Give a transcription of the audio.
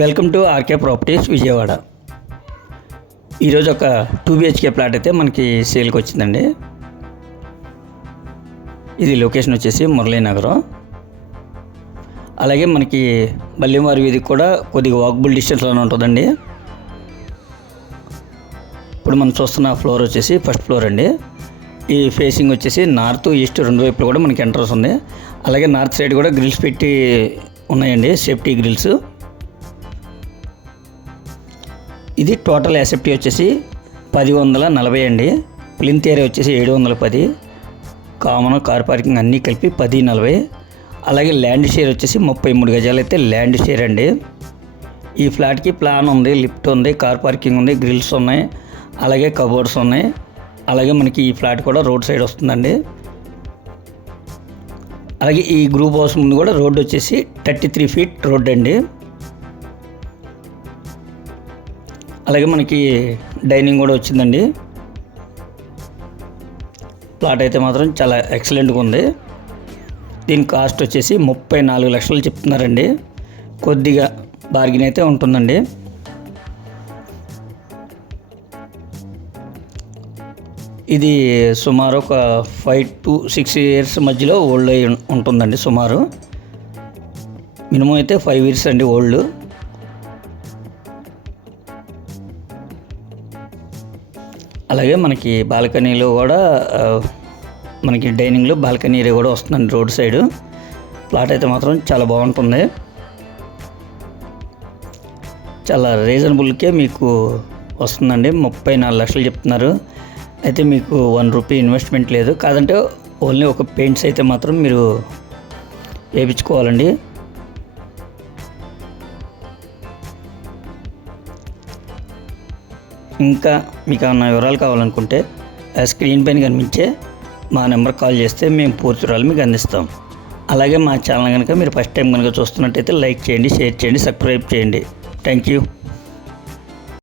Welcome to RK properties Vijayawada. ఈరోజు ఒక 2 BHK plot అయితే మనకి సేల్కి వచ్చిందండి. ఇది లొకేషన్ వచ్చేసి మురళీనగరం. అలాగే మనకి బల్లిమారి వీధికి కూడా కొద్దిగా వాకబుల్ డిస్టెన్స్లోనే ఉంటుందండి. ఇప్పుడు మనం చూస్తున్న ఫ్లోర్ వచ్చేసి ఫస్ట్ ఫ్లోర్ అండి. ఈ ఫేసింగ్ వచ్చేసి నార్త్ ఈస్ట్ రెండు వైపులు కూడా మనకి ఎంట్రన్స్ ఉంది. అలాగే నార్త్ సైడ్ కూడా గ్రిల్స్ పెట్టి ఉన్నాయండి, సేఫ్టీ గ్రిల్స్. ఇది టోటల్ ఎస్ఎఫ్టీ వచ్చేసి 1040 అండి. ప్లింత్ ఏరియా వచ్చేసి 710, కామన్ కార్ పార్కింగ్ అన్నీ కలిపి 1040. అలాగే ల్యాండ్ షేర్ వచ్చేసి 33 గజాలు అయితే ల్యాండ్ షేర్ అండి. ఈ ఫ్లాట్కి ప్లాన్ ఉంది, లిఫ్ట్ ఉంది, కార్ పార్కింగ్ ఉంది, గ్రిల్స్ ఉన్నాయి, అలాగే కబోర్డ్స్ ఉన్నాయి. అలాగే మనకి ఈ ఫ్లాట్ కూడా రోడ్ సైడ్ వస్తుందండి. అలాగే ఈ గ్రూప్ హౌస్ ముందు కూడా రోడ్డు వచ్చేసి 33 ఫీట్ రోడ్ అండి. అలాగే మనకి డైనింగ్ కూడా వచ్చిందండి. ప్లాట్ అయితే మాత్రం చాలా ఎక్సలెంట్గా ఉంది. దీని కాస్ట్ వచ్చేసి 34 లక్షలు చెప్తున్నారండి. కొద్దిగా బార్గెన్ అయితే ఉంటుందండి. ఇది సుమారు ఒక 5 to 6 years మధ్యలో ఓల్డ్ అయి ఉంటుందండి. సుమారు మినిమం అయితే 5 years అండి ఓల్డ్. అలాగే మనకి బాల్కనీలో కూడా మనకి డైనింగ్లో బాల్కనీ ఏరియా కూడా వస్తుందండి రోడ్ సైడ్. ప్లాట్ అయితే మాత్రం చాలా బాగుంటుంది. చాలా రీజనబుల్కే మీకు వస్తుందండి. 34 లక్షలు చెప్తున్నారు. అయితే మీకు 1 రూపీ ఇన్వెస్ట్మెంట్ లేదు. కాదంటే ఓన్లీ ఒక పెయింట్స్ అయితే మాత్రం మీరు వేయించుకోవాలండి. ఇంకా మీకు ఏమైనా వివరాలు కావాలనుకుంటే స్క్రీన్ పైన కనిపించే మా నెంబర్ కాల్ చేస్తే మేము పూర్తి వివరాలు మీకు అందిస్తాం. అలాగే మా ఛానల్ కనుక మీరు ఫస్ట్ టైం కనుక చూస్తున్నట్టయితే లైక్ చేయండి, షేర్ చేయండి, సబ్స్క్రైబ్ చేయండి. Thank you.